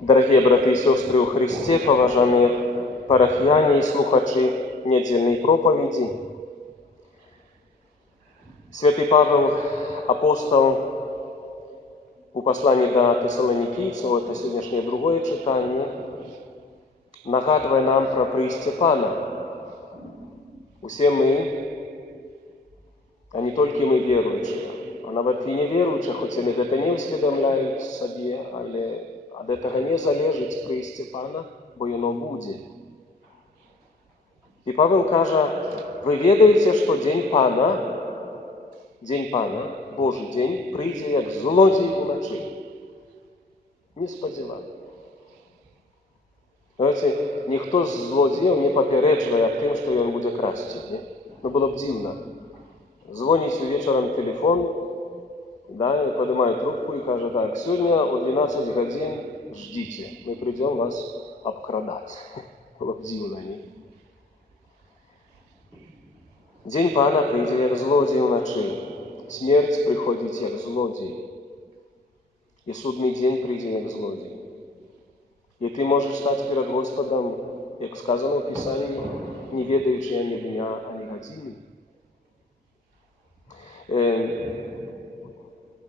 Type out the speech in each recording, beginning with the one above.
Дорогие браты и сестры у Христе, поважанные парафіяне и слухачи недельной проповеди, святый Павел, апостол, у послании до Тессалоникийцев, это сегодняшнее другое читание, нагадывая нам про прийстя Пана. Все мы, а не только мы верующие, а нават и неверующие, хоть они это не усведомляют себе, але от этого не залежить прийстя Пана, бо оно будет. И Павел каже, вы ведаете, что день Пана, Божий день, прийде як злодій уночі. Несподівано. Знаете, ніхто з злодіїв не попереджує тим, що він буде красти. Не? Ну, було б дивно. Дзвонить вечором телефон, да, и поднимает трубку и каже, так, сегодня о 12 годин ждите, мы придем вас обкрадать. Было б дивно, не? День Пана прийде як злодій уночі. Смерть приходить як злодій. І судний день прийде як злодій. І ти можеш стати перед Господом, як сказано в Писанні, не ведаючи ані дня, ані години.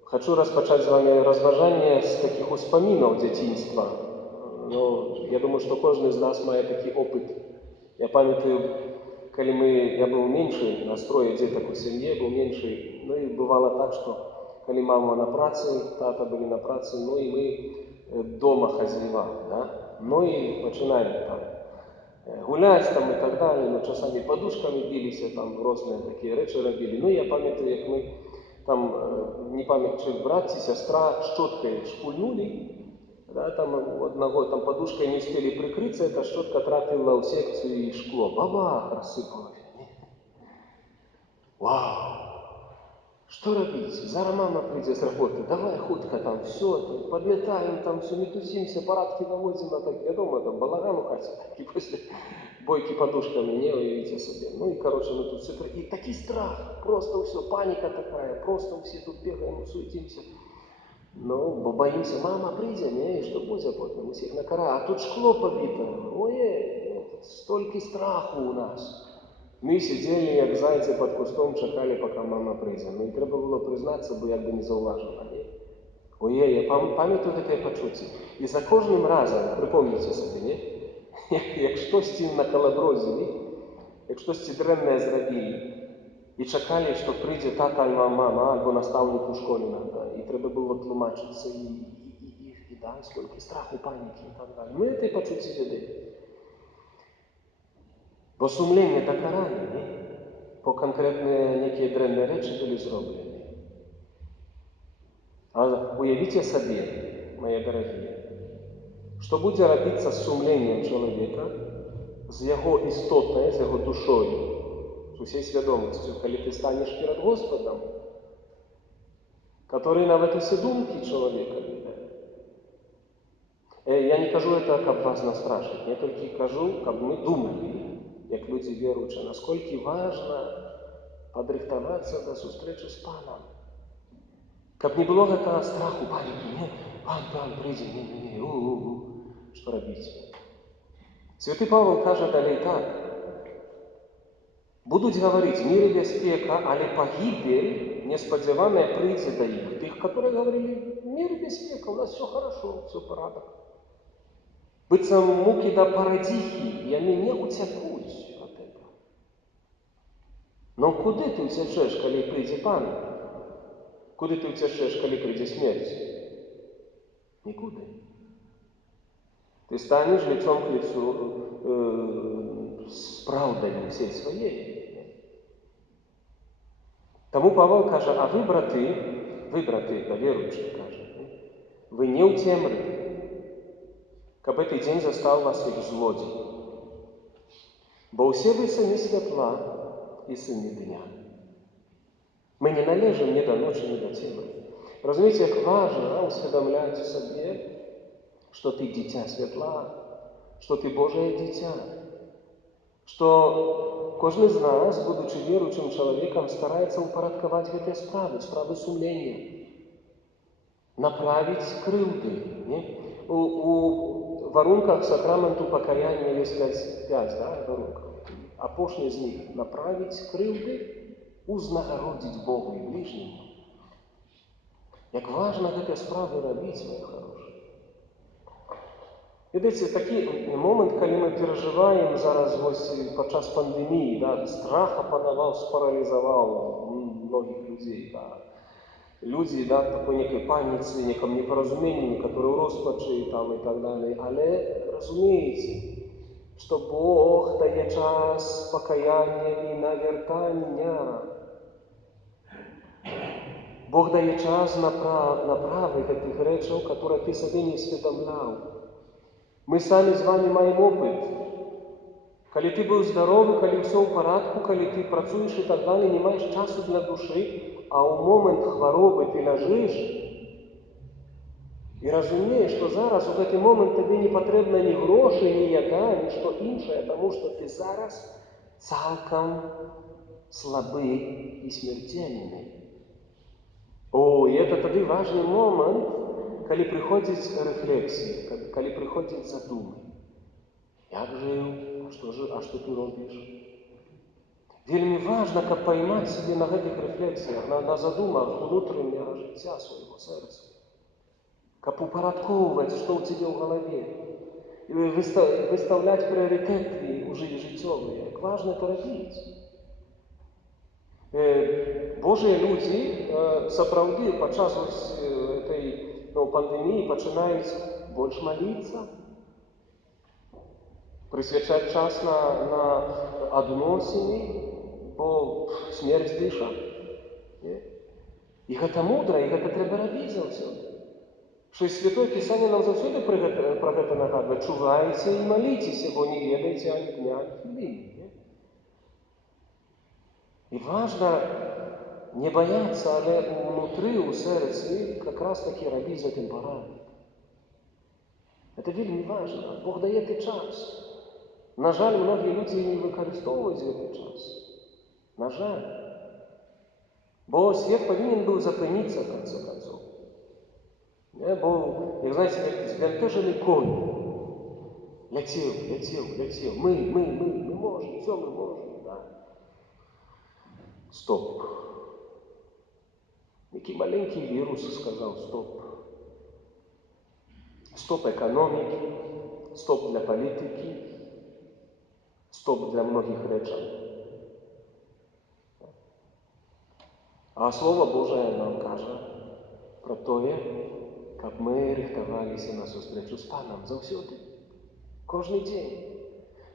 Хочу розпочати з вами розважання з таких успоминів дитинства. Ну, я думаю, що кожен з нас має такий опит. Я пам'ятаю, коли я был меньше, на строе деток у семье, был меньше, ну и бывало так, что коли мама на праце, тата были на праце, ну и мы дома хозяева, да, ну и начинали там гулять там и так далее, ну часами подушками бились, там разные такие речи робили. Ну я памятаю, как мы там, не памятаю, брат и сестра щеткой шпульнули, да, там одного там подушкой не успели прикрыться, эта щетка трапила в секцию и шкло. Бабах, рассыпалось. Вау! Что робить? Зараз мама придет с работы. Давай хутко там все, там, подметаем, там все, метусимся, парадки наводим на так. Я дома там балаган у хаті, и после бойки подушками, не уявите себе. Ну и, короче, мы тут все... И такой страх, просто все, паника такая, просто все тут бегаем, суетимся. Ну, бо боимся, мама придет, не, и что будет потом, мы всех накара, а тут шкло побито, ой, столько страху у нас. Ми сиділи, як зайці під кустом, чекали, поки мама прийде. Ну і треба було признатися, бо якби не зауважила, ні? Ой, я пам'ятаю таке почуття. І за кожним разом, припомніть собі, ні? Як щось наколоброзили, як щось дренне зробили, і чекали, що прийде тата або мама, або наставник у школі, і треба було тлумачитися, і да, скільки страху, паніки і так далі. Ми це почуття ведемо. Бо сумління та карання, ні? По конкретне некі дренні речі були зроблені. А уявіть собі, мої дорогі, що буде робитися з сумлінням чоловіка, з його істотою, з його душою, з усією свідомістю, коли ти станеш перед Господом, який навіть усі думки чоловіка веде. Я не кажу это, как вас настрашить, я только кажу, как мы думали, як люди верующие, насколько важно подрихтоваться до встречи с Паном. Как не было этого страху, паники, не, пан, приди, не, что робить? Святый Павел каже далее так, будут говорить, мир и беспека, але погибель несподеванная прийде до их. Тех, которые говорили, мир и беспека, у нас все хорошо, все порядок. Быццам муки да парадихи, и они не утекут от этого. Но куды ты утечешь, коли прийде Пан? Куды ты утечешь, коли прийде смерть? Никуда. Ты станешь лицом к лицу с правдой всей своей. Тому Павел каже, а вы, браты, да верующие, каже, вы не у темры, каб этот день застал вас як злодій. Бо все вы сыны светла и сыны дня. Мы не належим ни до ночи, ни до темры. Разумеете, как важно усведомлять в себе, что ты дитя светла, что ты Божие дитя, что кожен з нас, будучи віруючим чоловіком, старається упорядковать эти справи сумления, направить крылды, не? У варунках сакраменту пакаяння ёсць 5 варункаў. Апошні з них – направіць крыўды, узнагародзіць Богу і ближняму. Як важна гэтыя справы рабіць, мае хорошыя. Ведаеце, такі момант, калі мы перажываем зараз падчас пандэміі, страх апанаваў, спаралізаваў многіх людзей. Людзі такой некай паніцы, некам непаразуменні, некаторыя ў роспачы і так далей. Але разумееце, што Бог дае час пакаяння і навяртання. Бог дае час направы гэтых рэчаў, которые ты сабе не ўсведамляў. Мы самі з вами маем опыт. Калі ты быў здаровы, калі ўсё ў парадку, калі ты працуеш і так далей, не маеш часу для душы, а ў момант хваробы ты ляжыш і разумееш, што зараз у гэты момант табе не патрэбна ні грошы, ні яда, ні што іншае, таму што ты зараз цалкам слабы і смярцельны. І это тады важны момант, калі прыходзіць рэфлексія, калі прыходзіць задумы. Як жыў? А што ты робіш? Вельмі важна, каб поймаць сябе на гэтых рэфлексіях, на задумах унутранняга жыцця свайго сэрца. Каб упарадкоўваць, што ў цябе ў галаве. Выстаўляць прыярытэты ў жыццёвыя. Як важна это рабіць. Божыя людзі сапраўды падчас этой пандэміі пачынаюць больш маліцца, прысвячаць час на адносіны, бо смерць дыша. І гэта мудра, і гэта трэба рабіць заўсёды. Што і Святое Пісанне нам заўсёды пра гэта нагадвае. Чувайце і маліцеся, бо не ведаеце ані дня, ані хвіліны. І важна не бояться, але внутрі, у серці, якраз таки робіть за тим порядок. Це вельми важливо. Бог дає ти час. На жаль, многі люди не використовують цей час. На жаль. Бо світ повинен був зупинитися, в конце концов. Бо, як знаєте, як збентежений конь. Летів. Ми можемо, все ми можемо, да. Стоп. Який маленький вірус сказав стоп. Стоп економіки, стоп для політики, стоп для многих речей. А Слово Божие нам каже про те, каб ми рихтувалися на зустрічу з Паном завсюди, кожний день.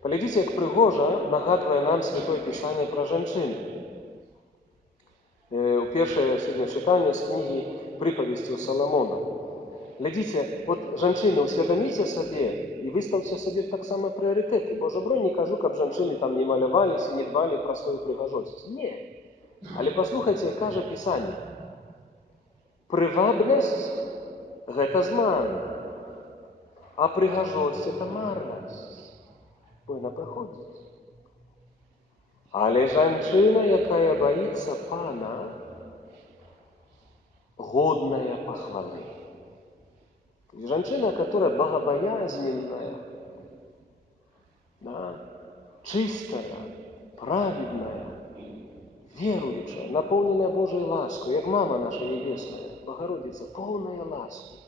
Поглядіть, як пригожа нагадує нам Святое Писання про жінчину. Перше сьогодні читання з книги «Приповістів Соломона». Глядите, от жанчыны, усведоміце сабе і выставце сабе таксама прыярытэты. Бо жабро не кажу, каб жанчыны там не маляваліся, не дбалі пра сваю прыгажосць. Не. Але паслухайце, як кажа Пісанне. Прывабнасць – гэта зман, а прыгажосць – это марнасць. Бо яна праходзіць. Але жанчына, якая баіцца Пана, годная пахвалы. Женщина, которая богобоязненная, да, чистая, праведная, верующая, наполненная Божьей лаской, как мама наша небесная, Богородица, полная ласки,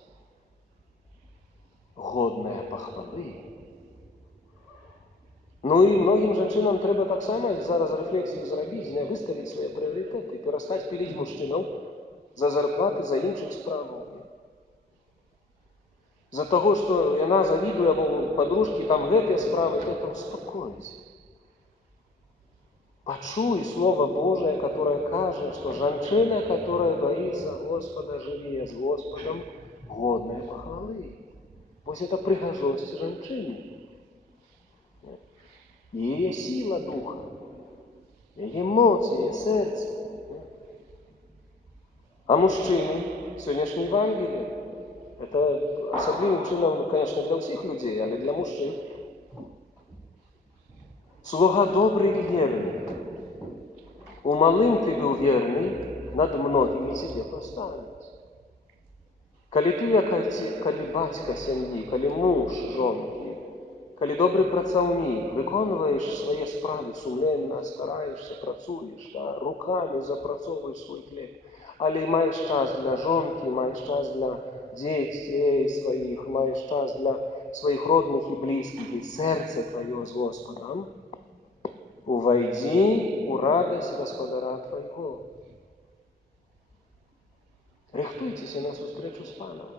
годная похвалы. Ну и многим женщинам треба так само зараз рефлексию зробить, выставить свои приоритеты, перестать пилить мужчинов за зарплаты, за інших справ. За того, что яна завидуе, або подружки, там гэтыя справы, это успокойся. Почуй Слово Божие, которое кажет, что женщина, которая боится Господа, живее с Господом, годная похвалы. Пусть это пригожость женщины. Ее сила духа, ее эмоции, ее сердце. А мужчины, сегодняшнее Евангелие, это особливым чином, конечно, для всех людей, але для мужчин. Слуга добрый и верный. У малым ты был верный, над многими тебе поставить. Калі ты, як айцец, калі бацька сям'і, калі муж жонкі, калі добры працаўнік, выконваеш свае справы сумленна, стараешся, працуеш, рукамі запрацоўваеш свой хлеб, але маеш час для жонкі, маеш час для дзецей сваіх, маеш час для сваіх родных і блізкіх, і сэрца тваё з Господам, увайдзі ў радасць гаспадара твайго. Рыхтуйцеся на сустрэчу з Панам.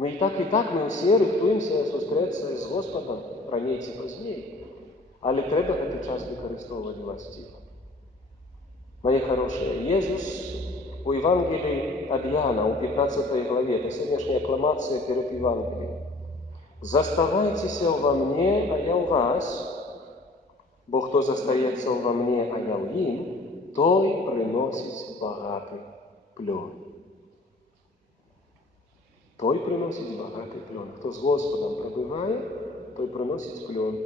Мы і так мы ўсе рыхтуемся сустрэцца з Господам раней ці пазней, але трэба гэты час выкарыстоўваць уласціва. Мае хорошыя, Езус у Евангелии ад Иоанна, у 15 главе, это сегодняшняя аккламация перед Евангелием. «Заставайтеся во мне, а я у вас, бо хто застаецца во мне, а я ў ім, той приносить багатый плён». Той приносить багатый плён. Хто з Господом пробывае, той приносить плён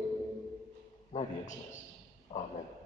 на вечность. Аминь.